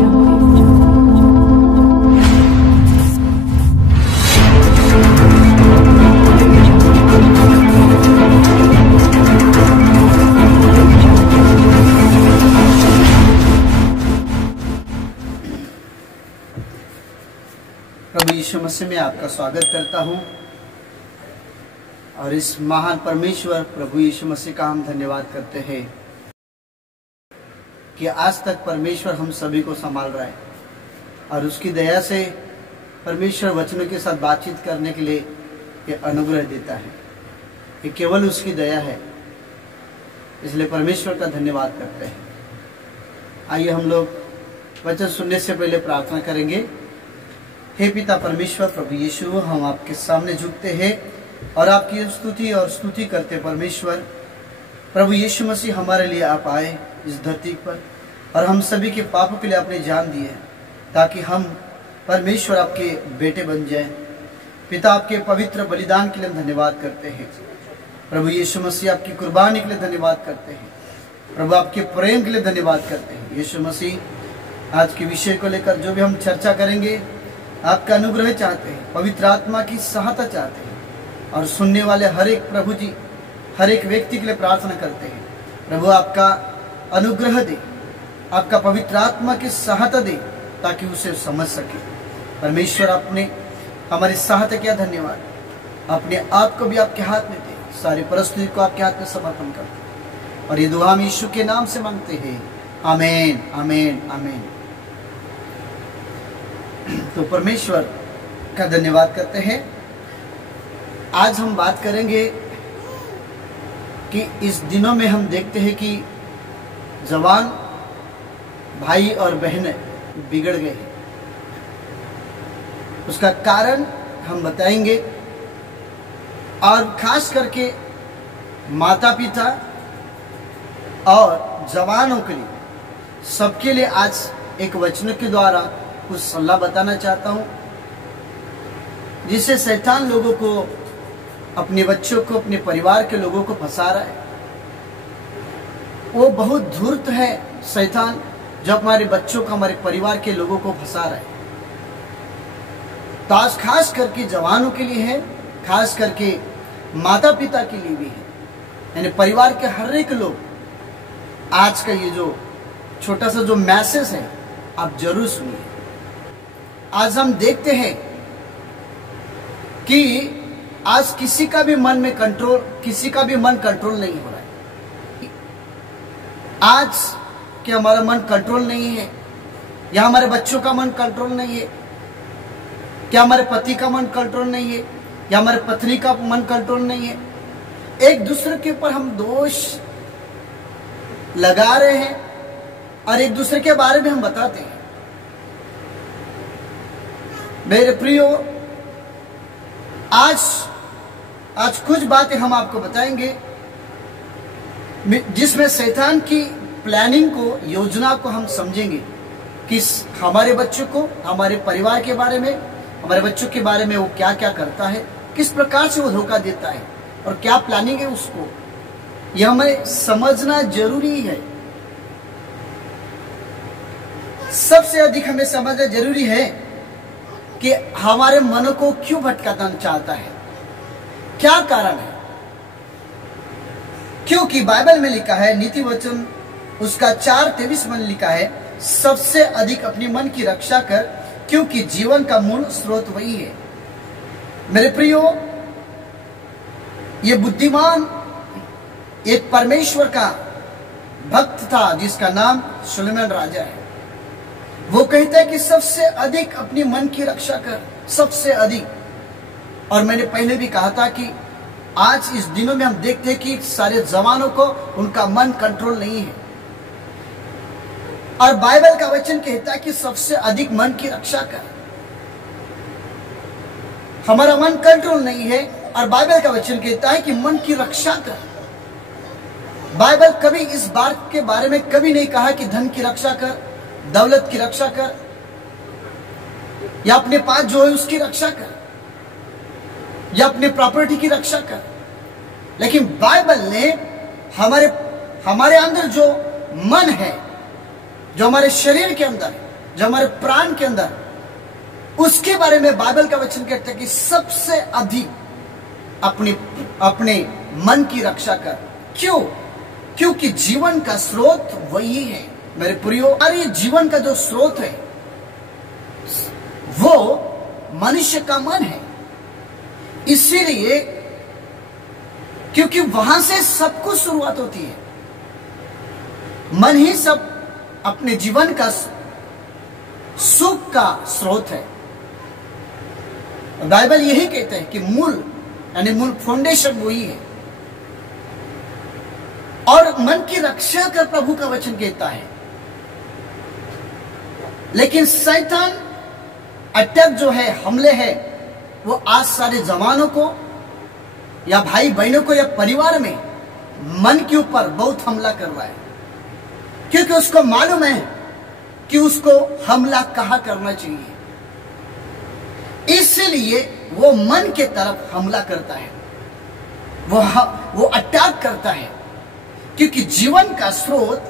प्रभु यीशु मसीह में आपका स्वागत करता हूं और इस महान परमेश्वर प्रभु यीशु मसीह का हम धन्यवाद करते हैं कि आज तक परमेश्वर हम सभी को संभाल रहा है और उसकी दया से परमेश्वर वचनों के साथ बातचीत करने के लिए ये अनुग्रह देता है। ये केवल उसकी दया है, इसलिए परमेश्वर का धन्यवाद करते हैं। आइए हम लोग वचन सुनने से पहले प्रार्थना करेंगे। हे पिता परमेश्वर प्रभु यीशु, हम आपके सामने झुकते हैं और आपकी स्तुति और स्तुति करते परमेश्वर प्रभु यीशु मसीह, हमारे लिए आप आए इस धरती पर और हम सभी के पापों के लिए आपने जान दिए ताकि हम परमेश्वर आपके बेटे बन जाएं। पिता आपके पवित्र बलिदान के लिए हम धन्यवाद करते हैं। प्रभु यीशु मसीह आपकी कुर्बानी के लिए धन्यवाद करते हैं। प्रभु आपके प्रेम के लिए धन्यवाद करते हैं। यीशु मसीह, आज के विषय को लेकर जो भी हम चर्चा करेंगे आपका अनुग्रह चाहते हैं, पवित्र आत्मा की सहायता चाहते हैं और सुनने वाले हर एक प्रभु जी हर एक व्यक्ति के लिए प्रार्थना करते हैं। प्रभु आपका अनुग्रह दे, आपका पवित्र आत्मा की सहायता दे ताकि उसे समझ सके। परमेश्वर आपने हमारी सहायता किया, धन्यवाद। अपने आप को भी आपके हाथ में दे, सारी परिस्थिति को आपके हाथ में समर्पण करते और ये दुआ हम यीशु के नाम से मांगते हैं। आमीन, आमीन, आमीन। तो परमेश्वर का धन्यवाद करते हैं। आज हम बात करेंगे कि इस दिनों में हम देखते हैं कि जवान भाई और बहनें बिगड़ गए हैं। उसका कारण हम बताएंगे और खास करके माता पिता और जवानों के लिए, सबके लिए आज एक वचन के द्वारा कुछ सलाह बताना चाहता हूं, जिससे शैतान लोगों को, अपने बच्चों को, अपने परिवार के लोगों को फंसा रहा है। वो बहुत धूर्त है शैतान, जो हमारे बच्चों को, हमारे परिवार के लोगों को फंसा रहा है। तो आज खास करके जवानों के लिए है, खास करके माता पिता के लिए भी है, यानी परिवार के हर एक लोग। आज का ये जो छोटा सा जो मैसेज है आप जरूर सुनिए। आज हम देखते हैं कि आज किसी का भी मन कंट्रोल नहीं हो रहा है। आज कि हमारा मन कंट्रोल नहीं है, या हमारे बच्चों का मन कंट्रोल नहीं है, क्या हमारे पति का मन कंट्रोल नहीं है, या हमारे पत्नी का मन कंट्रोल नहीं है। एक दूसरे के ऊपर हम दोष लगा रहे हैं और एक दूसरे के बारे में हम बताते हैं। मेरे प्रियो, आज कुछ बातें हम आपको बताएंगे जिसमें शैतान की प्लानिंग को, योजना को हम समझेंगे कि हमारे बच्चों को, हमारे परिवार के बारे में, हमारे बच्चों के बारे में वो क्या क्या करता है, किस प्रकार से वो धोखा देता है और क्या प्लानिंग है उसको, यह हमें समझना जरूरी है। सबसे अधिक हमें समझना जरूरी है कि हमारे मन को क्यों भटकाना चाहता है, क्या कारण है। क्योंकि बाइबल में लिखा है, नीति वचन उसका 4:23 में लिखा है, सबसे अधिक अपने मन की रक्षा कर, क्योंकि जीवन का मूल स्रोत वही है। मेरे प्रियो, ये बुद्धिमान एक परमेश्वर का भक्त था जिसका नाम सुलेमान राजा है। वो कहता है कि सबसे अधिक अपनी मन की रक्षा कर, सबसे अधिक। और मैंने पहले भी कहा था कि आज इस दिनों में हम देखते हैं कि सारे जवानों को उनका मन कंट्रोल नहीं है, और बाइबल का वचन कहता है कि सबसे अधिक मन की रक्षा कर। हमारा मन कंट्रोल नहीं है और बाइबल का वचन कहता है कि मन की रक्षा कर। बाइबल कभी इस बात के बारे में कभी नहीं कहा कि धन की रक्षा कर, दौलत की रक्षा कर, या अपने पास जो है उसकी रक्षा कर, या अपने प्रॉपर्टी की रक्षा कर। लेकिन बाइबल ने हमारे अंदर जो मन है, जो हमारे शरीर के अंदर, जो हमारे प्राण के अंदर, उसके बारे में बाइबल का वचन कहता है कि सबसे अधिक अपने मन की रक्षा कर। क्यों? क्योंकि जीवन का स्रोत वही है मेरे प्रियो। अरे जीवन का जो स्रोत है वो मनुष्य का मन है। इसीलिए क्योंकि वहां से सब कुछ शुरुआत होती है, मन ही सब अपने जीवन का सुख का स्रोत है। बाइबल यही कहते हैं कि मूल यानी मूल फाउंडेशन वही है। और मन की रक्षा कर प्रभु का वचन कहता है। लेकिन शैतान अटैक जो है, हमले है, वो आज सारे जवानों को या भाई बहनों को या परिवार में मन के ऊपर बहुत हमला कर रहा है, क्योंकि उसको मालूम है कि उसको हमला कहां करना चाहिए। इसलिए वो मन के तरफ हमला करता है, वो अटैक करता है, क्योंकि जीवन का स्रोत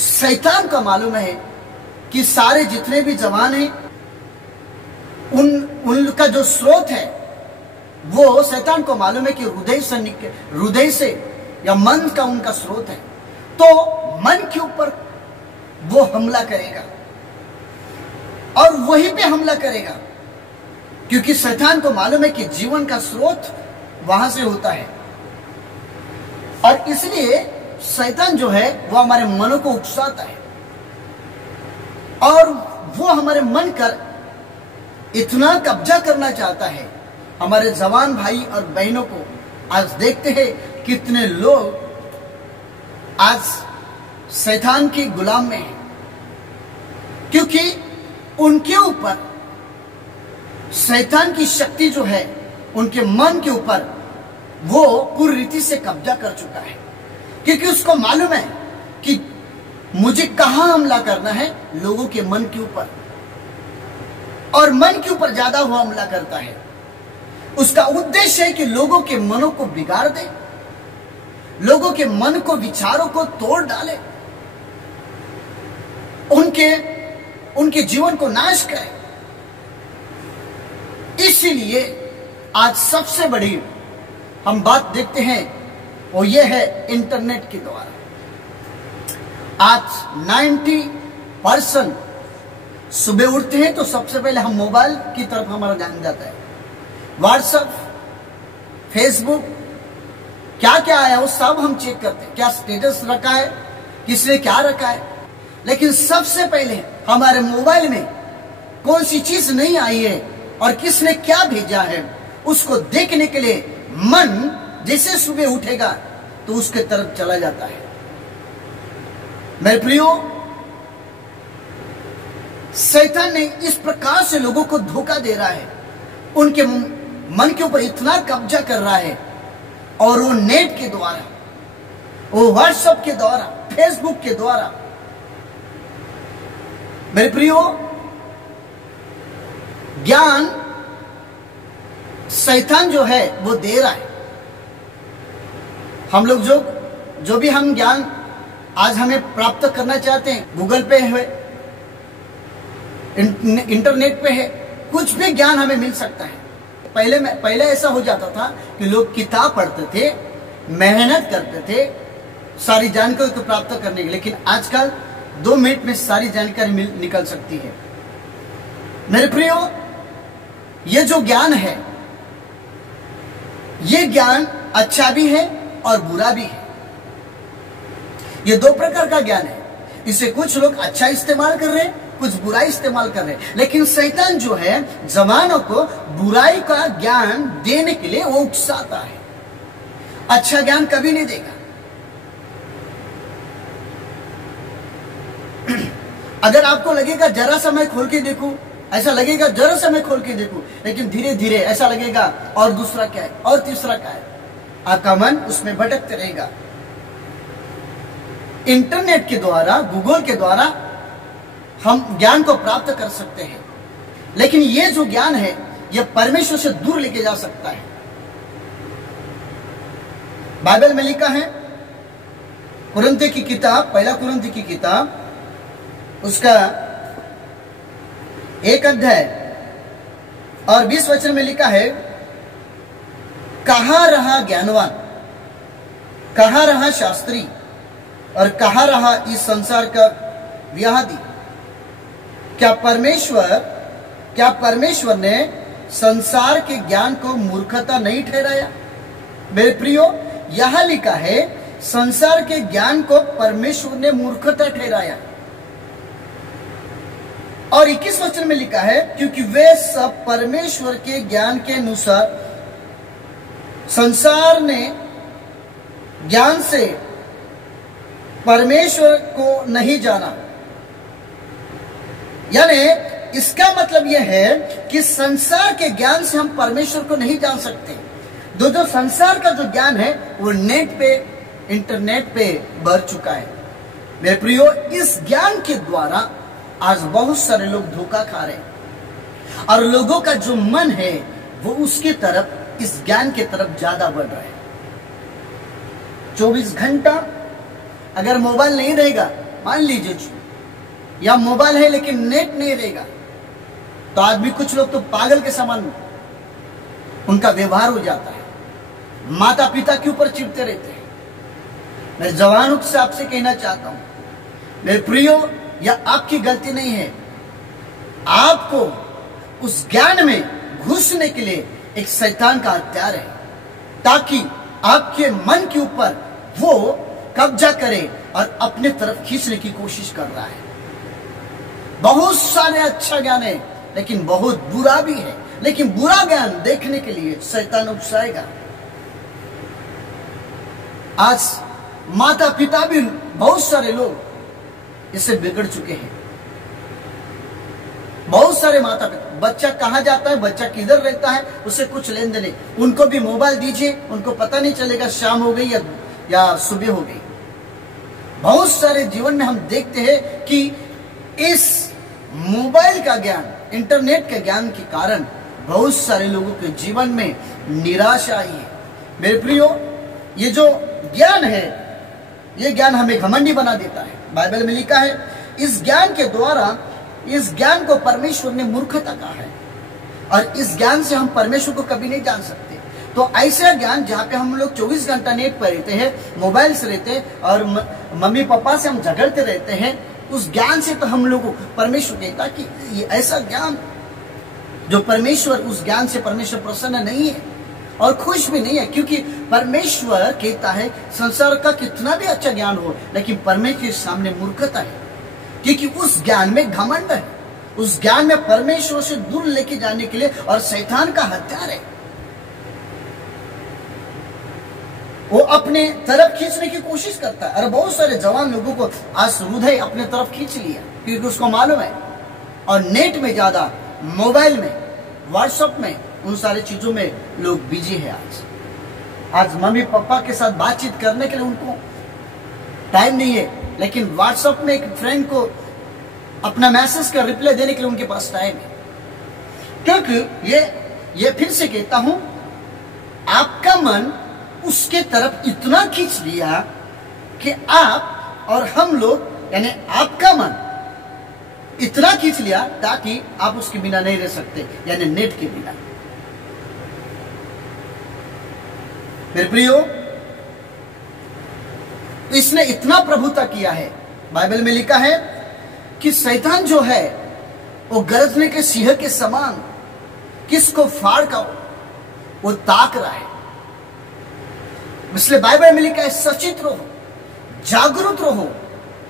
शैतान का मालूम है कि सारे जितने भी जवान हैं उनका जो स्रोत है वो शैतान को मालूम है कि हृदय से या मन का उनका स्रोत है। तो मन के ऊपर वो हमला करेगा और वहीं पे हमला करेगा, क्योंकि शैतान को मालूम है कि जीवन का स्रोत वहां से होता है। और इसलिए शैतान जो है वो हमारे मनों को उकसाता है और वो हमारे मन कर इतना कब्जा करना चाहता है। हमारे जवान भाई और बहनों को आज देखते हैं कितने लोग आज शैतान के गुलाम में हैं, क्योंकि उनके ऊपर शैतान की शक्ति जो है उनके मन के ऊपर वो पूरी रीति से कब्जा कर चुका है। क्योंकि उसको मालूम है कि मुझे कहां हमला करना है, लोगों के मन के ऊपर, और मन के ऊपर ज्यादा वो हमला करता है। उसका उद्देश्य है कि लोगों के मनों को बिगाड़ दे, लोगों के मन को, विचारों को तोड़ डाले, उनके जीवन को नाश करे। इसीलिए आज सबसे बड़ी हम बात देखते हैं वो ये है इंटरनेट के द्वारा। आज 90% सुबह उठते हैं तो सबसे पहले हम मोबाइल की तरफ हमारा ध्यान जाता है। व्हाट्सएप, फेसबुक, क्या क्या आया वो सब हम चेक करते हैं, क्या स्टेटस रखा है, किसने क्या रखा है। लेकिन सबसे पहले हमारे मोबाइल में कौन सी चीज नहीं आई है और किसने क्या भेजा है, उसको देखने के लिए मन जैसे सुबह उठेगा तो उसके तरफ चला जाता है। मेरे प्रियो, शैतान ने इस प्रकार से लोगों को धोखा दे रहा है, उनके मन के ऊपर इतना कब्जा कर रहा है, और वो नेट के द्वारा, वो व्हाट्सएप के द्वारा, फेसबुक के द्वारा। मेरे प्रियो, ज्ञान शैतान जो है वो दे रहा है। हम लोग जो भी हम ज्ञान आज हमें प्राप्त करना चाहते हैं, गूगल पे है, इंटरनेट पे है, कुछ भी ज्ञान हमें मिल सकता है। पहले ऐसा हो जाता था कि लोग किताब पढ़ते थे, मेहनत करते थे सारी जानकारी को प्राप्त करने की, लेकिन आजकल 2 मिनट में सारी जानकारी निकल सकती है। मेरे प्रियो, ये जो ज्ञान है, ये ज्ञान अच्छा भी है और बुरा भी है। ये 2 प्रकार का ज्ञान है। इसे कुछ लोग अच्छा इस्तेमाल कर रहे हैं, कुछ बुरा इस्तेमाल कर रहे हैं। लेकिन शैतान जो है जवानों को बुराई का ज्ञान देने के लिए वो उकसाता है, अच्छा ज्ञान कभी नहीं देगा। अगर आपको लगेगा जरा सा मैं खोल के देखूं, ऐसा लगेगा जरा सा मैं खोल के देखूं, लेकिन धीरे धीरे ऐसा लगेगा और दूसरा क्या है और तीसरा क्या है, आपका मन उसमें भटकते रहेगा। इंटरनेट के द्वारा, गूगल के द्वारा हम ज्ञान को प्राप्त कर सकते हैं, लेकिन ये जो ज्ञान है यह परमेश्वर से दूर लेके जा सकता है। बाइबल में लिखा है, कुरिन्थी की किताब, 1 कुरिन्थी की किताब, उसका 1 अध्याय और 20 वचन में लिखा है, कहाँ रहा ज्ञानवान, कहाँ रहा शास्त्री, और कहाँ रहा इस संसार का व्याधि? क्या परमेश्वर ने संसार के ज्ञान को मूर्खता नहीं ठहराया? मेरे प्रियो, यह लिखा है संसार के ज्ञान को परमेश्वर ने मूर्खता ठहराया। और 21 वचन में लिखा है, क्योंकि वे सब परमेश्वर के ज्ञान के अनुसार संसार ने ज्ञान से परमेश्वर को नहीं जाना। यानी इसका मतलब यह है कि संसार के ज्ञान से हम परमेश्वर को नहीं जान सकते। जो संसार का जो ज्ञान है वो नेट पे, इंटरनेट पे भर चुका है। मेरे प्रियो, इस ज्ञान के द्वारा आज बहुत सारे लोग धोखा खा रहे हैं और लोगों का जो मन है वो उसकी तरफ, इस ज्ञान की तरफ ज्यादा बढ़ रहा है। 24 घंटा अगर मोबाइल नहीं रहेगा, मान लीजिए, या मोबाइल है लेकिन नेट नहीं रहेगा, तो आदमी, कुछ लोग तो पागल के समान उनका व्यवहार हो जाता है, माता पिता के ऊपर चिढ़ते रहते हैं। मैं जवानों से आपसे कहना चाहता हूं, मेरे प्रियो, यह आपकी गलती नहीं है। आपको उस ज्ञान में घुसने के लिए एक शैतान का हथियार है, ताकि आपके मन के ऊपर वो कब्जा करे और अपने तरफ खींचने की कोशिश कर रहा है। बहुत सारे अच्छा ज्ञान है लेकिन बहुत बुरा भी है, लेकिन बुरा ज्ञान देखने के लिए शैतान उकसाएगा। आज माता पिता भी, बहुत सारे लोग इससे बिगड़ चुके हैं। बहुत सारे माता पिता, बच्चा कहां जाता है, बच्चा किधर रहता है, उससे कुछ लेन देन नहीं। उनको भी मोबाइल दीजिए, उनको पता नहीं चलेगा शाम हो गई या सुबह हो गई। बहुत सारे जीवन में हम देखते हैं कि इस मोबाइल का ज्ञान, इंटरनेट के ज्ञान के कारण बहुत सारे लोगों के जीवन में निराशा आई है। मेरे प्रियो, ये जो ज्ञान है, ये ज्ञान हमें घमंडी बना देता है। बाइबल में लिखा है, इस ज्ञान के द्वारा, इस ज्ञान को परमेश्वर ने मूर्खता कहा है, और इस ज्ञान से हम परमेश्वर को कभी नहीं जान सकते। तो ऐसा ज्ञान जहाँ पे हम लोग 24 घंटा नेट पर रहते हैं, मोबाइल से रहते हैं और मम्मी पापा से हम झगड़ते रहते हैं, उस ज्ञान से तो हम लोग परमेश्वर कहता कि ये ऐसा ज्ञान जो परमेश्वर, उस ज्ञान से परमेश्वर प्रसन्न नहीं है और खुश भी नहीं है। क्योंकि परमेश्वर कहता है संसार का कितना भी अच्छा ज्ञान हो, लेकिन परमेश्वर के सामने मूर्खता है, क्योंकि उस ज्ञान में घमंड है, उस ज्ञान में परमेश्वर से दूर लेके जाने के लिए और शैतान का हथियार है। वो अपने तरफ खींचने की कोशिश करता है। और बहुत सारे जवान लोगों को आज हृदय अपने तरफ खींच लिया, क्योंकि उसको मालूम है। और नेट में ज्यादा, मोबाइल में, व्हाट्सएप में, उन सारी चीजों में लोग बिजी है। आज मम्मी पापा के साथ बातचीत करने के लिए उनको टाइम नहीं है, लेकिन व्हाट्सएप में एक फ्रेंड को अपना मैसेज का रिप्लाई देने के लिए उनके पास टाइम है। क्योंकि ये फिर से कहता हूं, आपका मन उसके तरफ इतना खींच लिया कि आप और हम लोग, यानी आपका मन इतना खींच लिया ताकि आप उसके बिना नहीं रह सकते, यानी नेट के बिना। मेरे प्रियो, इसने इतना प्रभुता किया है। बाइबल में लिखा है कि शैतान जो है वो गरजने के सिंह के समान किसको फाड़ का वो ताक रहा है। इसलिए बाइबल में लिखा है, सचेत रहो, जागरूक रहो।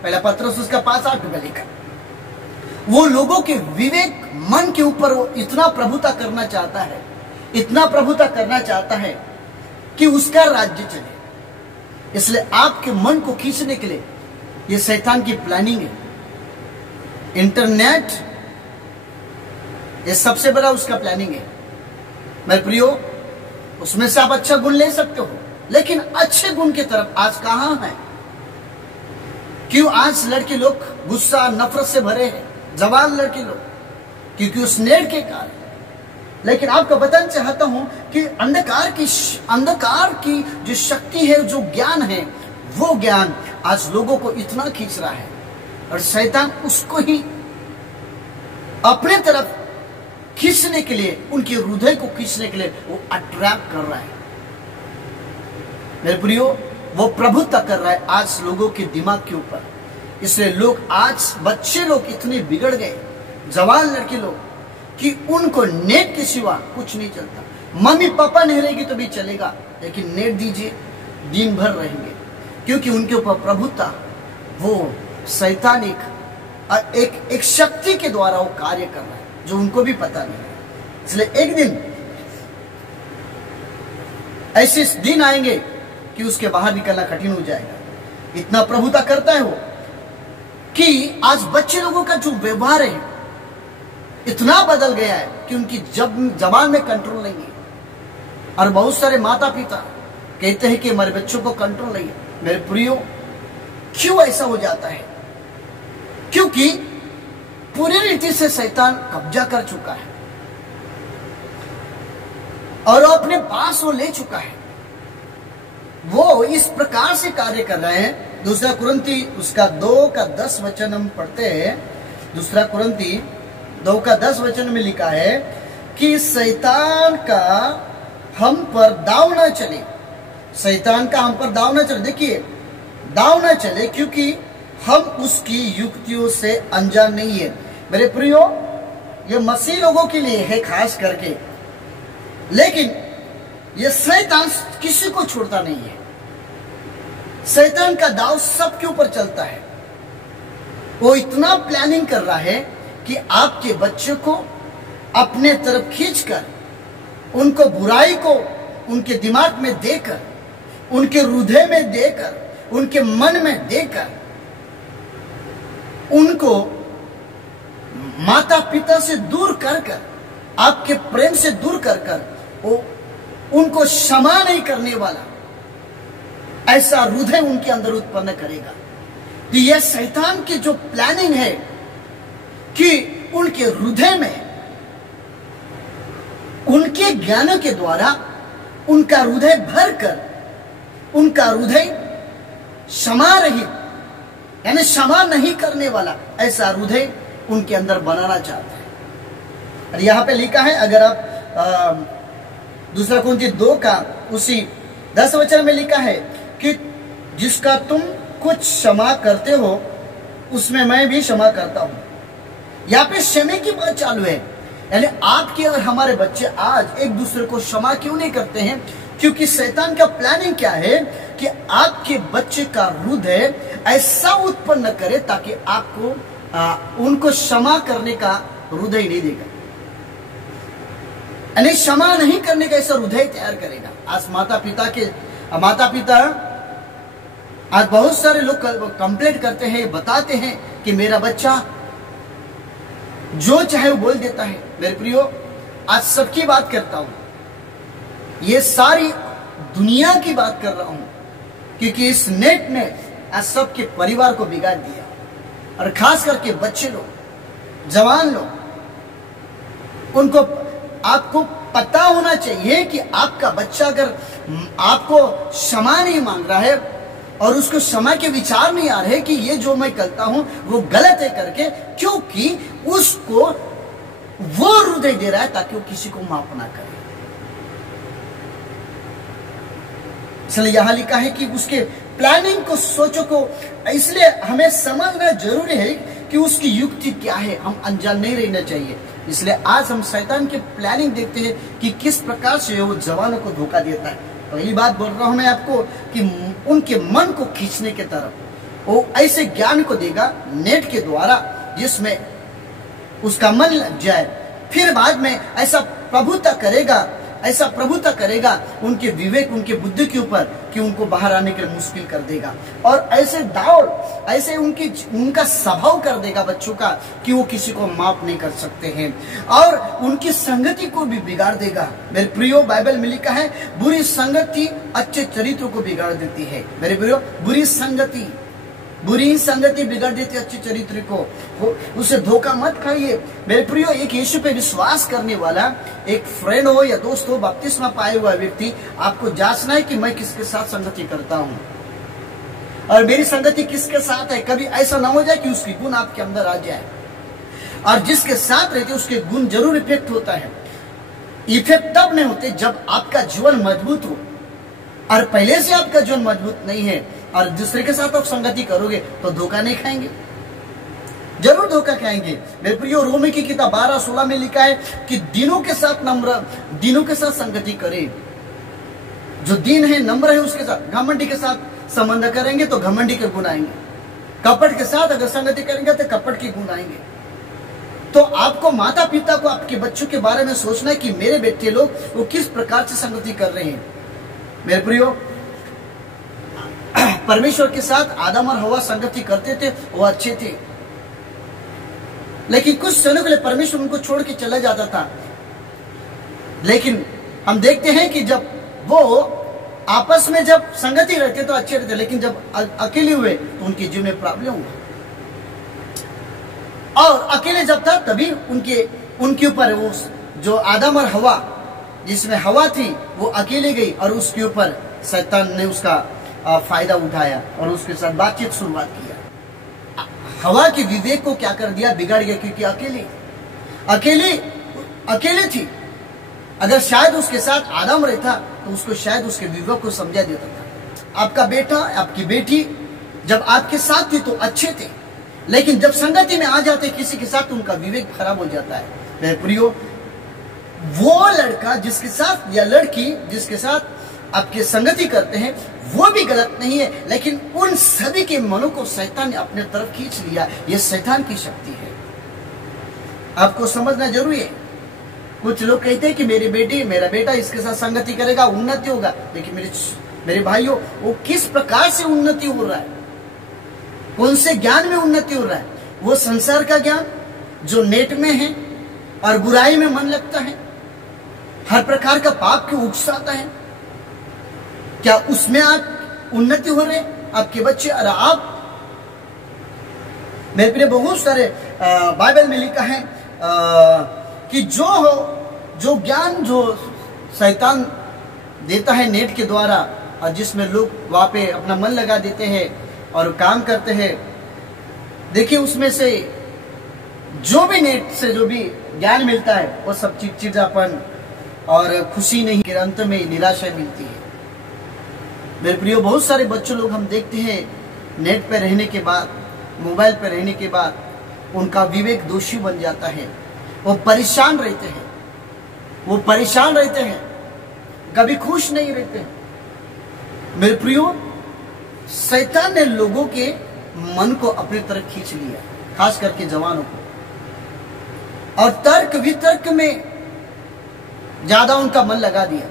पहला पत्रस उसका 5:8 में लिखा। वो लोगों के विवेक, मन के ऊपर वो इतना प्रभुता करना चाहता है, इतना प्रभुता करना चाहता है कि उसका राज्य चले। इसलिए आपके मन को खींचने के लिए ये शैतान की प्लानिंग है। इंटरनेट ये सबसे बड़ा उसका प्लानिंग है। मेरे प्रियो, उसमें से आप अच्छा गुण ले सकते हो, लेकिन अच्छे गुण की तरफ आज कहां है? क्यों आज लड़के लोग गुस्सा, नफरत से भरे हैं, जवान लड़के लोग, क्योंकि उस नेट के कारण। लेकिन आपको बताना चाहता हूं कि अंधकार की जो शक्ति है, जो ज्ञान है, वो ज्ञान आज लोगों को इतना खींच रहा है और शैतान उसको ही अपने तरफ खींचने के लिए, उनके हृदय को खींचने के लिए वो अट्रैक्ट कर रहा है। मेरे प्रियो, वो प्रभुत्व कर रहा है आज लोगों के दिमाग के ऊपर। इसलिए लोग आज, बच्चे लोग इतने बिगड़ गए, जवान लड़के लोग, कि उनको नेट के सिवा कुछ नहीं चलता। मम्मी पापा नहीं रहेगी तो भी चलेगा, लेकिन नेट दीजिए, दिन भर रहेंगे, क्योंकि उनके ऊपर प्रभुत्व वो शैतानिक एक शक्ति के द्वारा वो कार्य कर रहा है, जो उनको भी पता नहीं है। इसलिए एक दिन ऐसे दिन आएंगे कि उसके बाहर निकलना कठिन हो जाएगा। इतना प्रभुता करता है वो कि आज बच्चे लोगों का जो व्यवहार है इतना बदल गया है कि उनकी जबान में कंट्रोल नहीं है। और बहुत सारे माता पिता कहते हैं कि हमारे बच्चों को कंट्रोल नहीं है। मेरे प्रियो, क्यों ऐसा हो जाता है? क्योंकि पूरी रीति से शैतान कब्जा कर चुका है और अपने पास वो ले चुका है। वो इस प्रकार से कार्य कर रहे हैं। दूसरा कुरिन्थी उसका 2:10 हम पढ़ते हैं। दूसरा कुरिन्थी 2:10 में लिखा है कि शैतान का हम पर दाव न चले। शैतान का हम पर दाव न चले। देखिए, दाव न चले क्योंकि हम उसकी युक्तियों से अनजान नहीं है। मेरे प्रियो, ये मसीह लोगों के लिए है खास करके, लेकिन ये शैतान किसी को छोड़ता नहीं है। शैतान का दाव सबके ऊपर चलता है। वो इतना प्लानिंग कर रहा है कि आपके बच्चे को अपने तरफ खींचकर, उनको बुराई को उनके दिमाग में देकर, उनके हृदय में देकर, उनके मन में देकर, उनको माता पिता से दूर कर कर, आपके प्रेम से दूर कर कर, वो उनको क्षमा नहीं करने वाला ऐसा हृदय उनके अंदर उत्पन्न करेगा। तो यह शैतान की जो प्लानिंग है कि उनके हृदय में, उनके ज्ञान के द्वारा उनका हृदय भर कर, उनका हृदय क्षमा रहित, यानी क्षमा नहीं करने वाला ऐसा हृदय उनके अंदर बनाना चाहता है। और यहां पे लिखा है, अगर आप दूसरा कुरिन्थी 2:10 में लिखा है कि जिसका तुम कुछ क्षमा करते हो उसमें मैं भी क्षमा करता हूं। यहाँ पे क्षमे की बात चालू है। यानी आपके और हमारे बच्चे आज एक दूसरे को क्षमा क्यों नहीं करते हैं? क्योंकि शैतान का प्लानिंग क्या है कि आपके बच्चे का हृदय ऐसा उत्पन्न करे ताकि आपको उनको क्षमा करने का हृदय नहीं देगा, यानी क्षमा नहीं करने का ऐसा हृदय तैयार करेगा। आज माता पिता आज बहुत सारे लोग कंप्लेंट करते हैं, बताते हैं कि मेरा बच्चा जो चाहे वो बोल देता है। मेरे प्रियो, आज सबकी बात करता हूं, ये सारी दुनिया की बात कर रहा हूं, क्योंकि इस नेट ने आज सबके परिवार को बिगाड़ दिया। और खास करके बच्चे लोग, जवान लोग, उनको आपको पता होना चाहिए कि आपका बच्चा अगर आपको क्षमा नहीं मांग रहा है और उसको क्षमा के विचार नहीं आ रहे कि ये जो मैं करता हूं वो गलत है करके, क्योंकि उसको वो हृदय दे रहा है ताकि वो किसी को माफ ना करे। इसलिए यहां लिखा है कि उसके प्लानिंग को, सोचो को, इसलिए हमें समझना जरूरी है कि उसकी युक्ति क्या है। हम अनजान नहीं रहना चाहिए। इसलिए आज हम शैतान की प्लानिंग देखते हैं कि किस प्रकार से वो जवानों को धोखा देता है। पहली बात बोल रहा हूं मैं आपको कि उनके मन को खींचने के तरफ वो ऐसे ज्ञान को देगा नेट के द्वारा जिसमें उसका मन लग जाए। फिर बाद में ऐसा प्रभुता करेगा उनके विवेक, उनके बुद्धि के ऊपर कि उनको बाहर आने के लिए मुश्किल कर देगा। और ऐसे ऐसे उनका स्वभाव कर देगा बच्चों का कि वो किसी को माफ नहीं कर सकते हैं, और उनकी संगति को भी बिगाड़ देगा। मेरे प्रियो, बाइबल में लिखा है बुरी संगति अच्छे चरित्र को बिगाड़ देती है। मेरे प्रियो, बुरी संगति बिगाड़ देती है अच्छे चरित्र को। उसे धोखा मत खाइए। मेरे प्रियो, एक यीशु पे विश्वास करने वाला एक फ्रेंड हो या दोस्त हो, बपतिस्मा पाए हुआ व्यक्ति, आपको जांचना है कि मैं किसके साथ संगति करता हूं और मेरी संगति किसके साथ है। कभी ऐसा ना हो जाए कि उसकी गुण आपके अंदर आ जाए। और जिसके साथ रहते उसके गुण जरूर इफेक्ट होता है। इफेक्ट तब नहीं होते जब आपका जीवन मजबूत हो, और पहले से आपका जीवन मजबूत नहीं है और दूसरे के साथ आप संगति करोगे तो धोखा नहीं खाएंगे, जरूर धोखा खाएंगे। मेरे प्रियो, रोमी की किताब 12:16 में लिखा है कि दिनों के साथ नम्र, दिनों के साथ संगति करे। जो दिन है, नम्र है, उसके साथ। घमंडी के साथ संबंध करेंगे तो घमंडी के गुण आएंगे। कपट के साथ अगर संगति करेंगे तो कपट के गुण आएंगे। तो आपको, माता पिता को आपके बच्चों के बारे में सोचना है कि मेरे बेटे लोग वो किस प्रकार से संगति कर रहे हैं। मेरे प्रियो, परमेश्वर के साथ आदम और हवा संगति करते थे, वो अच्छे थे, लेकिन कुछ क्षणों के लिए परमेश्वर उनको छोड़ के चला जाता था। लेकिन हम देखते हैं कि जब वो आपस में जब संगति रहते तो अच्छे रहते, लेकिन जब अकेले हुए तो उनके जीवन में प्रॉब्लम हुआ। और अकेले जब था तभी उनके ऊपर वो जो आदम और हवा, जिसमें हवा थी वो अकेले गई और उसके ऊपर शैतान ने उसका फायदा उठाया और उसके साथ बातचीत शुरुआत किया। हवा के विवेक को क्या कर दिया, बिगाड़ गया, क्योंकि अकेले थी। अगर शायद उसके साथ आदम रहता तो उसको शायद उसके विवेक को समझा देता था। आपका बेटा, आपकी बेटी जब आपके साथ थी तो अच्छे थे, लेकिन जब संगति में आ जाते किसी के साथ तो उनका विवेक खराब हो जाता है। मेरे प्रियो, वो लड़का जिसके साथ या लड़की जिसके साथ आपके संगति करते हैं वो भी गलत नहीं है, लेकिन उन सभी के मनों को शैतान ने अपने तरफ खींच लिया। ये शैतान की शक्ति है, आपको समझना जरूरी है। कुछ लोग कहते हैं कि मेरा बेटा इसके साथ संगति करेगा उन्नति होगा, लेकिन मेरे भाइयों, वो किस प्रकार से उन्नति हो रहा है, कौन से ज्ञान में उन्नति हो रहा है? वो संसार का ज्ञान जो नेट में है और बुराई में मन लगता है, हर प्रकार का पाप को उकसाता है, क्या उसमें आप उन्नति हो रहे आपके बच्चे? और आप, मेरे प्रिय, बहुत सारे बाइबल में लिखा है कि जो ज्ञान जो शैतान देता है नेट के द्वारा, और जिसमें लोग वहां पे अपना मन लगा देते हैं और काम करते हैं, देखिए उसमें से जो भी नेट से जो भी ज्ञान मिलता है वो सब चिड़चिड़ापन और खुशी नहीं, के अंत में निराशा मिलती है। मेरे प्रियो, बहुत सारे बच्चे लोग हम देखते हैं नेट पे रहने के बाद, मोबाइल पे रहने के बाद उनका विवेक दोषी बन जाता है। वो परेशान रहते हैं, कभी खुश नहीं रहते हैं। मेरे प्रियो, शैतान ने लोगों के मन को अपनी तरफ खींच लिया, खास करके जवानों को, और तर्क वितर्क में ज्यादा उनका मन लगा दिया।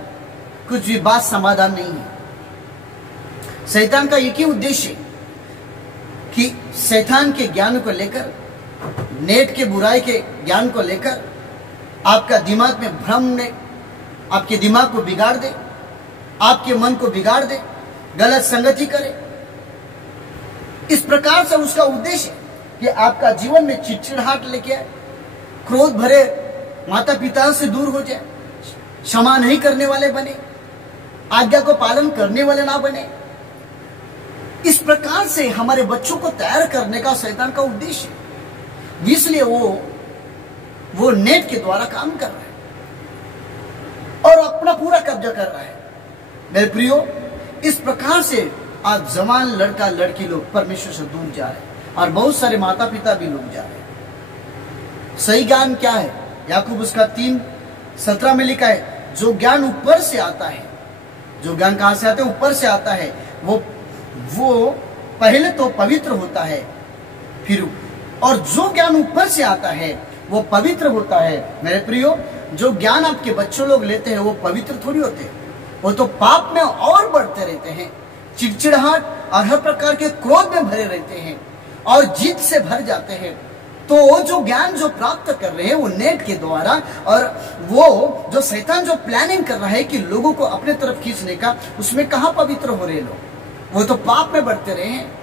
कुछ भी बात समाधान नहीं है। शैतान का एक ही उद्देश्य कि शैतान के ज्ञान को लेकर, नेट के बुराई के ज्ञान को लेकर आपका दिमाग में भ्रम ने आपके दिमाग को बिगाड़ दे, आपके मन को बिगाड़ दे, गलत संगति करे। इस प्रकार से उसका उद्देश्य कि आपका जीवन में चिड़चिड़ाहट लेके आए, क्रोध भरे माता पिता से दूर हो जाए, क्षमा नहीं करने वाले बने, आज्ञा को पालन करने वाले ना बने। इस प्रकार से हमारे बच्चों को तैयार करने का शैतान का उद्देश्य है। इसलिए वो नेट के द्वारा काम कर रहा है और अपना पूरा कब्जा कर रहा है। मेरे प्रियो, इस प्रकार से आज जवान लड़का लड़की लोग परमेश्वर से दूर जा रहे हैं और बहुत सारे माता पिता भी लोग जा रहे हैं। सही ज्ञान क्या है? याकूब उसका 3:17 में लिखा है, जो ज्ञान ऊपर से आता है, जो ज्ञान कहां से आता है? ऊपर से आता है। वो पहले तो पवित्र होता है, फिर, और जो ज्ञान ऊपर से आता है वो पवित्र होता है। मेरे प्रियो, जो ज्ञान आपके बच्चों लोग लेते हैं वो पवित्र थोड़ी होते, वो तो पाप में और बढ़ते रहते हैं, चिड़चिड़ाहट और हर प्रकार के क्रोध में भरे रहते हैं और जिद से भर जाते हैं। तो जो ज्ञान जो प्राप्त कर रहे हैं वो नेट के द्वारा, और वो जो शैतान जो प्लानिंग कर रहा है कि लोगों को अपने तरफ खींचने का, उसमें कहां पवित्र हो रहे लोग? वो तो पाप में बढ़ते रहे हैं।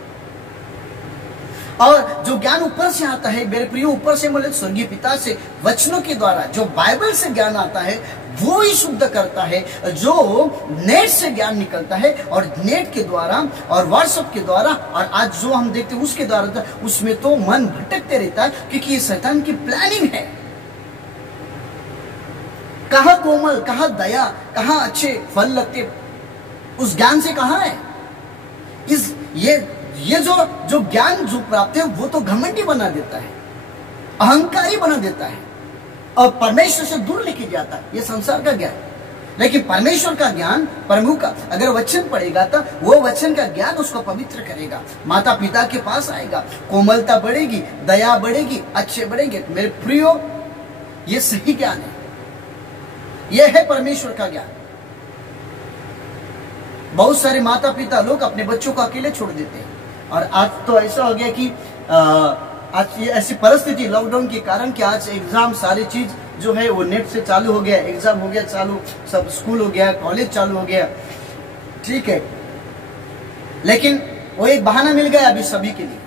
और जो ज्ञान ऊपर से आता है, मेरे प्रियो, ऊपर से बोले स्वर्गीय पिता से, वचनों के द्वारा, जो बाइबल से ज्ञान आता है, वो ही शुद्ध करता है जो नेट से ज्ञान निकलता है, और नेट के द्वारा और व्हाट्सएप के द्वारा और आज जो हम देखते हैं उसके द्वारा, उसमें तो मन भटकते रहता है, क्योंकि ये शैतान की प्लानिंग है। कहाँ कोमल, कहाँ दया, कहाँ अच्छे फल लगते, उस ज्ञान से कहाँ है। ये जो ज्ञान जो प्राप्त है वो तो घमंडी बना देता है, अहंकारी बना देता है और परमेश्वर से दूर लेके जाता है। ये संसार का ज्ञान। लेकिन परमेश्वर का ज्ञान, प्रभु का अगर वचन पढ़ेगा तो वो वचन का ज्ञान उसको पवित्र करेगा, माता पिता के पास आएगा, कोमलता बढ़ेगी, दया बढ़ेगी, अच्छे बढ़ेंगे। मेरे प्रियो, ये सही ज्ञान है, यह है परमेश्वर का ज्ञान। बहुत सारे माता पिता लोग अपने बच्चों को अकेले छोड़ देते हैं, और आज तो ऐसा हो गया कि आज ये ऐसी परिस्थिति लॉकडाउन के कारण कि आज एग्जाम सारी चीज जो है वो नेट से चालू हो गया, एग्जाम हो गया चालू, सब स्कूल हो गया, कॉलेज चालू हो गया, ठीक है। लेकिन वो एक बहाना मिल गया अभी सभी के लिए,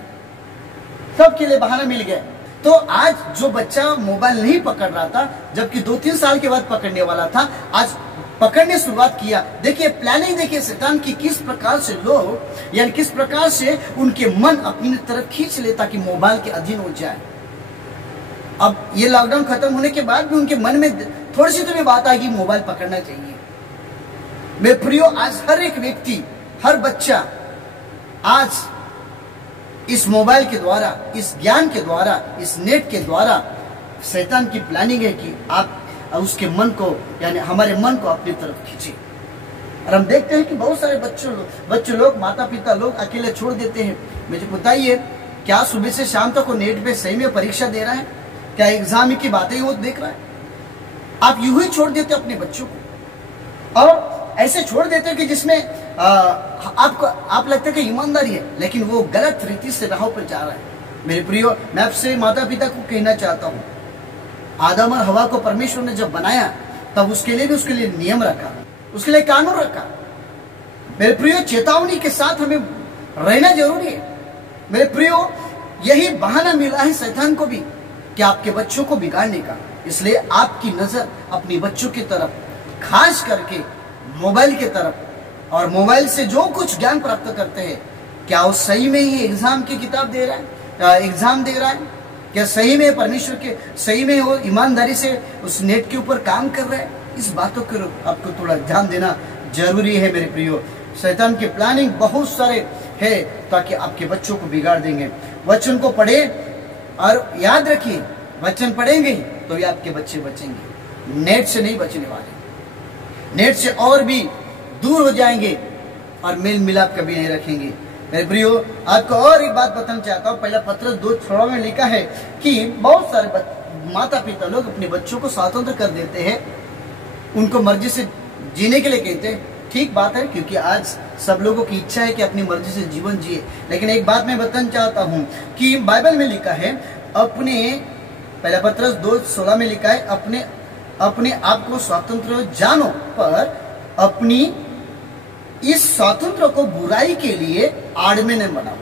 सबके लिए बहाना मिल गया। तो आज जो बच्चा मोबाइल नहीं पकड़ रहा था, जबकि 2-3 साल के बाद पकड़ने वाला था, आज पकड़ने शुरुआत किया। देखिए प्लानिंग, देखिए शैतान की किस प्रकार से लोग, यानी किस प्रकार से उनके मन अपनी तरफ खींच लेता कि मोबाइल के अधीन हो जाए। अब ये लॉकडाउन खत्म होने के बाद भी उनके मन में थोड़ी सी तो भी बात आएगी मोबाइल पकड़ना चाहिए। मेरे प्रियो, आज हर एक व्यक्ति, हर बच्चा आज इस मोबाइल के द्वारा, इस ज्ञान के द्वारा, इस नेट के द्वारा, शैतान की प्लानिंग है कि आप उसके मन को, यानी हमारे मन को अपनी तरफ खींचे। और हम देखते हैं कि बहुत सारे बच्चे लोग, माता पिता लोग अकेले छोड़ देते हैं। मुझे बताइए, क्या सुबह से शाम तक वो नेट पे सही में परीक्षा दे रहा है? क्या एग्जाम की बातें वो देख रहा है? आप यूं ही छोड़ देते अपने बच्चों को, और ऐसे छोड़ देते कि जिसमें आप लगता है कि ईमानदारी है, लेकिन वो गलत रीति से राह पर जा रहा है। मेरे प्रियो, मैं आपसे माता पिता को कहना चाहता हूँ, आदम और हवा को परमेश्वर ने जब बनाया तब उसके लिए नियम रखा, उसके लिए कानून रखा। मेरे प्रियो, चेतावनी के साथ हमें रहना जरूरी है। मेरे प्रियो, यही बहाना मिला है शैतान को भी कि आपके बच्चों को बिगाड़ने का। इसलिए आपकी नजर अपने बच्चों की तरफ, खास करके मोबाइल की तरफ, और मोबाइल से जो कुछ ज्ञान प्राप्त करते हैं, क्या वो सही में ही एग्जाम की किताब दे रहा है, एग्जाम दे रहा है? क्या सही में परमेश्वर के, सही में वो ईमानदारी से उस नेट के ऊपर काम कर रहा है? इस बातों को आपको थोड़ा ध्यान देना जरूरी है मेरे प्रियो। शैतान की प्लानिंग बहुत सारे है ताकि आपके बच्चों को बिगाड़ देंगे। वचन को पढ़े और याद रखिए, वचन पढ़ेंगे तो भी आपके बच्चे बचेंगे, नेट से नहीं बचने वाले। नेट से और भी दूर हो जाएंगे और मेल मिलाप कभी नहीं रखेंगे। मेरे प्रियो, आपको और एक बात बताना चाहता हूँ। पहला पत्र 2:16 में लिखा है कि बहुत सारे माता पिता लोग अपने बच्चों को स्वतंत्र कर देते हैं, उनको मर्जी से जीने के लिए कहते हैं। ठीक बात है, क्योंकि आज सब लोगों की इच्छा है कि अपनी मर्जी से जीवन जिए। लेकिन एक बात मैं बताना चाहता हूँ कि बाइबल में लिखा है, पहला पत्र 2:16 में लिखा है, अपने आप को स्वतंत्र जानो, पर अपनी इस स्वातंत्र को बुराई के लिए आड़ में न बनाओ।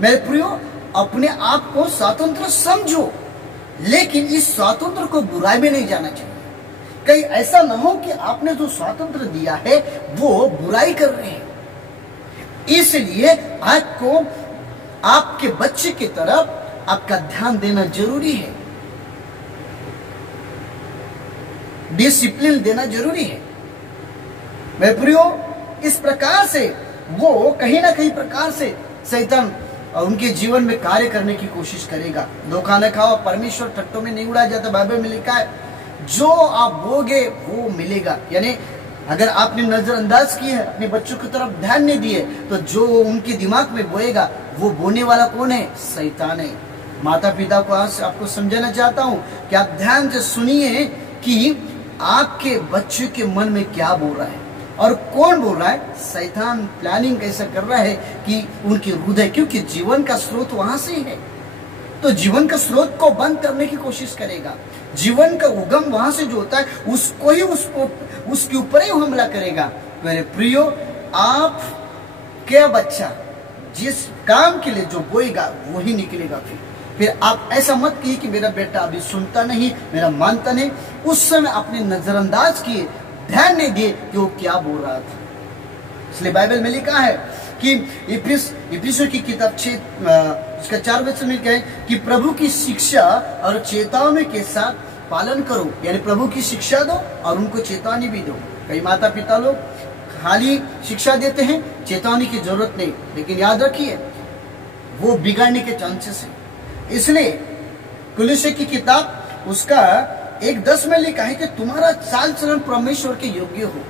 मेरे प्रियो, अपने आप को स्वतंत्र समझो, लेकिन इस स्वातंत्र को बुराई में नहीं जाना चाहिए। कहीं ऐसा ना हो कि आपने जो स्वातंत्र दिया है वो बुराई कर रहे हैं। इसलिए आपको आपके बच्चे की तरफ आपका ध्यान देना जरूरी है, डिसिप्लिन देना जरूरी है। मेरे प्रियो, इस प्रकार से वो कहीं ना कहीं प्रकार से शैतान उनके जीवन में कार्य करने की कोशिश करेगा। धोखा न खाओ, परमेश्वर टट्टों में नहीं उड़ाया जाता। बाइबल में लिखा है, जो आप बोगे वो मिलेगा। यानी अगर आपने नजरअंदाज की है, अपने बच्चों की तरफ ध्यान नहीं दिए, तो जो उनके दिमाग में बोएगा वो बोने वाला कौन है? शैतान है। माता पिता को आज आपको समझाना चाहता हूँ कि आप ध्यान से सुनिए कि आपके बच्चे के मन में क्या बोल रहा है और कौन बोल रहा है। शैतान प्लानिंग कैसा कर रहा है कि उनके हृदय, क्योंकि जीवन का स्रोत वहां से ही है, तो जीवन का स्रोत को बंद करने की कोशिश करेगा। जीवन का उगम वहां से जो होता है उसको ही उसके ऊपर ही हमला करेगा। मेरे प्रियो, आप क्या बच्चा जिस काम के लिए जो बोएगा वही निकलेगा। फिर फिर आप ऐसा मत कीजिए कि मेरा बेटा अभी सुनता नहीं, मेरा मानता नहीं। उस समय आपने नजरअंदाज किए, ध्यान नहीं दिए कि वो क्या बोल रहा था। इसलिए बाइबल में लिखा है कि इफिसियों की किताब 6 उसका 4 वचन में कहे कि प्रभु की शिक्षा और चेतावनी के साथ पालन करो। यानी प्रभु की शिक्षा दो और उनको चेतावनी भी दो। कई माता पिता लोग खाली शिक्षा देते हैं, चेतावनी की जरूरत नहीं, लेकिन याद रखिए वो बिगाड़ने के चांसेस है। इसलिए कुलुस्से की किताब उसका 1:10 में लिखा है कि तुम्हारा चाल चलन परमेश्वर के योग्य हो,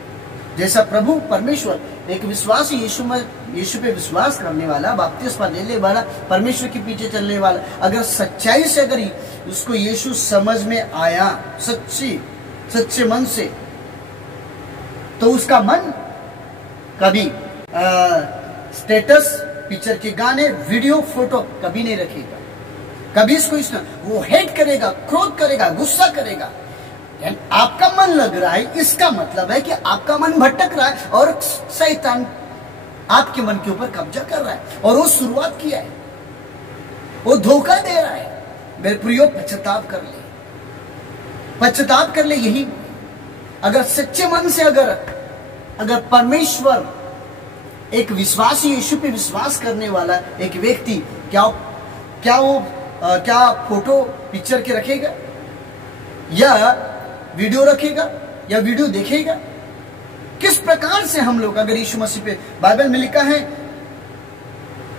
जैसा प्रभु परमेश्वर एक विश्वासी यीशु पे विश्वास करने वाला, बपतिस्मा लेने वाला, परमेश्वर के पीछे चलने वाला, अगर सच्चाई से अगर उसको यीशु समझ में आया सच्चे मन से, तो उसका मन कभी स्टेटस, पिक्चर के गाने, वीडियो, फोटो कभी नहीं रखेगा। कभी इसको वो हेट करेगा, क्रोध करेगा, गुस्सा करेगा। आपका मन लग रहा है, इसका मतलब है कि आपका मन भटक रहा है और शैतान आपके मन के ऊपर कब्जा कर रहा है और वो शुरुआत किया है, वो धोखा दे रहा है। मेरे प्रियो, पश्चाताप कर ले। यही अगर सच्चे मन से अगर परमेश्वर एक विश्वासी यीशु पे विश्वास करने वाला एक व्यक्ति क्या फोटो पिक्चर के रखेगा या वीडियो रखेगा या वीडियो देखेगा? किस प्रकार से हम लोग अगर यीशु मसीह पे, बाइबल में लिखा है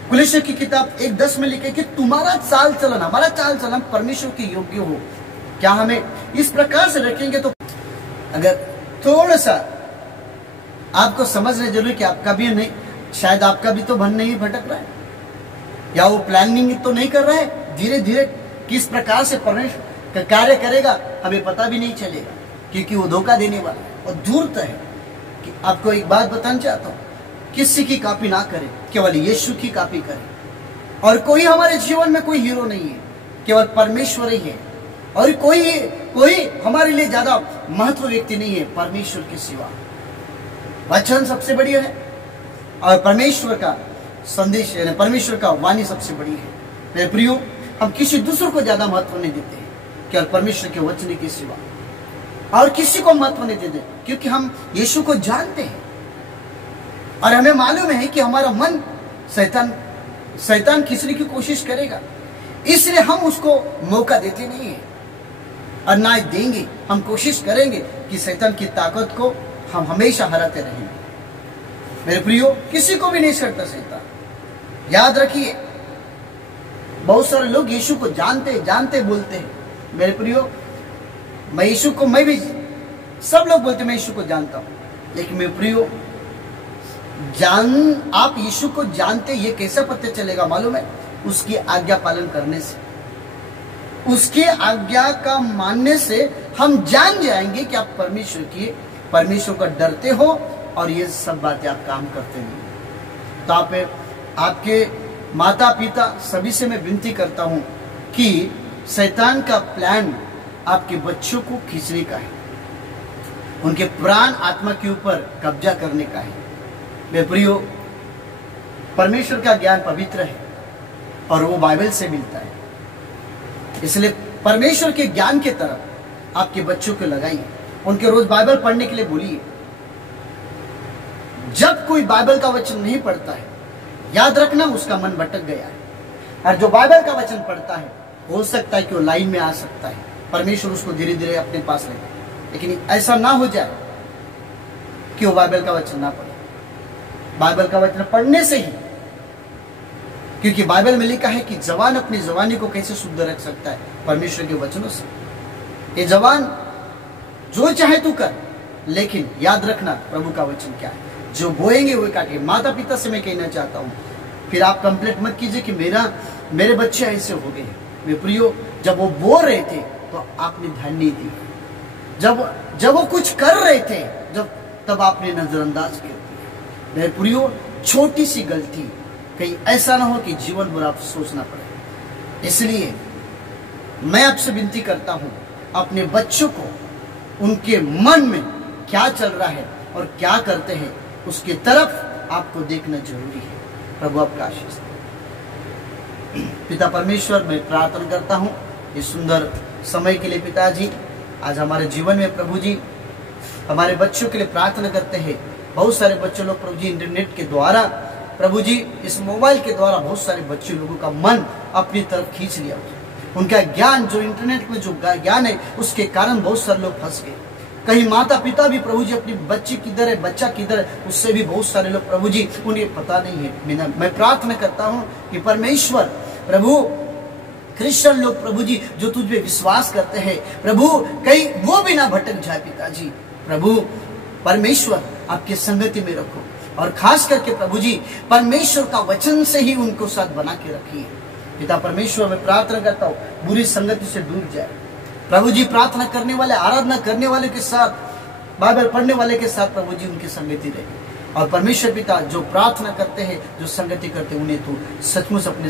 कुलुस्से की किताब 1:10 में लिखा है कि तुम्हारा चाल चलन, हमारा चाल चलन परमेश्वर के योग्य हो। क्या हमें इस प्रकार से रखेंगे? तो अगर थोड़ा सा आपको समझना जरूरी कि आपका भी नहीं, शायद आपका भी तो मन नहीं भटक रहा है या वो प्लानिंग तो नहीं कर रहा है, धीरे धीरे किस प्रकार से परमेश्वर कार्य करेगा हमें पता भी नहीं चलेगा, क्योंकि वो धोखा देने वाला है और धूर्त है। कि आपको एक बात बताना चाहता हूँ, किसी की कॉपी ना करें, केवल यीशु की कॉपी करें। और कोई हमारे जीवन में कोई हीरो नहीं है, केवल परमेश्वर ही है। और कोई हमारे लिए ज्यादा महत्व व्यक्ति नहीं है परमेश्वर के सिवा। वचन सबसे बढ़िया है और परमेश्वर का संदेश यानी परमेश्वर का वाणी सबसे बड़ी है। मेरे प्रियो, हम किसी दूसरे को ज्यादा महत्व नहीं देते हैं केवल परमेश्वर के वचन के सिवा, और किसी को महत्व नहीं देते, क्योंकि हम यीशु को जानते हैं और हमें मालूम है कि हमारा मन शैतान खींचने की कोशिश करेगा। इसलिए हम उसको मौका देते नहीं है और ना देंगे। हम कोशिश करेंगे कि शैतान की ताकत को हम हमेशा हराते रहेंगे। मेरे प्रियो, किसी को भी नहीं सकता शैतान। याद रखिए, बहुत सारे लोग यीशु को जानते बोलते हैं। मेरे प्रियो, मैं भी सब लोग बोलते मैं यीशु को जानता हूं, लेकिन मेरे प्रियो, आप यीशु को जानते ये कैसे पता चलेगा मालूम है? उसकी आज्ञा पालन करने से, उसकी आज्ञा का मानने से हम जान जाएंगे कि आप परमेश्वर का डरते हो और ये सब बातें आप काम करते नहीं। तो आपके माता पिता सभी से मैं विनती करता हूं कि शैतान का प्लान आपके बच्चों को खींचने का है, उनके प्राण आत्मा के ऊपर कब्जा करने का है। मेरे प्रियो, परमेश्वर का ज्ञान पवित्र है और वो बाइबल से मिलता है। इसलिए परमेश्वर के ज्ञान के तरफ आपके बच्चों को लगाइए, उनके रोज बाइबल पढ़ने के लिए बोलिए। जब कोई बाइबल का वचन नहीं पढ़ता है, याद रखना उसका मन भटक गया है। और जो बाइबल का वचन पढ़ता है, हो सकता है कि वो लाइन में आ सकता है, परमेश्वर उसको धीरे धीरे अपने पास लेगा। लेकिन ऐसा ना हो जाए कि वो बाइबल का वचन ना पढ़े। बाइबल का वचन पढ़ने से ही, क्योंकि बाइबल में लिखा है कि जवान अपनी जवानी को कैसे शुद्ध रख सकता है? परमेश्वर के वचनों से। ये जवान जो चाहे तू कर, लेकिन याद रखना प्रभु का वचन क्या है। जो बोएंगे वो काटेंगे। माता पिता से मैं कहना चाहता हूँ, फिर आप कंप्लेंट मत कीजिए कि मेरे बच्चे ऐसे हो गए। मेरे प्रियो, जब वो बोल रहे थे तो आपने ध्यान नहीं दी। जब वो कुछ कर रहे थे तब आपने नजरअंदाज कर दिया। मेरे प्रियो, छोटी सी गलती, कहीं ऐसा ना हो कि जीवन भर आप सोचना पड़े। इसलिए मैं आपसे विनती करता हूं, अपने बच्चों को उनके मन में क्या चल रहा है और क्या करते हैं उसके तरफ आपको देखना जरूरी है। प्रभु आपका आशीष दे। पिता परमेश्वर, मैं प्रार्थना करता हूँ इस सुंदर समय के लिए पिताजी। आज हमारे जीवन में प्रभु जी हमारे बच्चों के लिए प्रार्थना करते हैं। बहुत सारे बच्चे लोग प्रभु जी इंटरनेट के द्वारा, प्रभु जी इस मोबाइल के द्वारा बहुत सारे बच्चे लोगों का मन अपनी तरफ खींच लिया। उनका ज्ञान, जो इंटरनेट में जो ज्ञान है, उसके कारण बहुत सारे लोग फंस गए। कहीं माता पिता भी प्रभु जी अपनी बच्ची किधर है, बच्चा किधर है, उससे भी बहुत सारे लोग प्रभु जी उन्हें पता नहीं है। मैं प्रार्थना करता हूँ कि परमेश्वर प्रभु, क्रिश्चियन लोग प्रभु जी जो तुझ पे विश्वास करते हैं प्रभु, कहीं वो भी ना भटक जाए पिताजी। प्रभु परमेश्वर आपके संगति में रखो, और खास करके प्रभु जी परमेश्वर का वचन से ही उनको साथ बना के रखिए। पिता परमेश्वर, मैं प्रार्थना करता हूँ बुरी संगति से दूर जाए प्रभु जी। प्रार्थना करने वाले, आराधना करने वाले के साथ, बाइबल पढ़ने वाले के साथ प्रभु जी उनकी संगति रहे। और परमेश्वर पिता जो प्रार्थना करते हैं, जो संगति करते हैं, उन्हें तू सचमुच अपने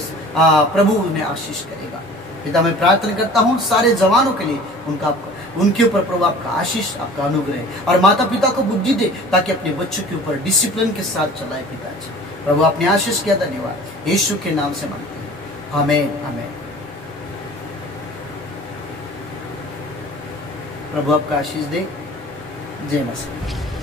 प्रभु उन्हें आशीष करेगा। पिता मैं प्रार्थना करता हूँ सारे जवानों के लिए, उनके ऊपर प्रभु आपका आशीष, आपका अनुग्रह, और माता पिता को बुद्धि दे ताकि अपने बच्चों के ऊपर डिसिप्लिन के साथ चलाए पिताजी। प्रभु आपने आशीष किया, धन्यवाद। यीशु के नाम से मांगते हैं, आमीन आमीन। प्रभु आपका आशीष दे। जय मसीह।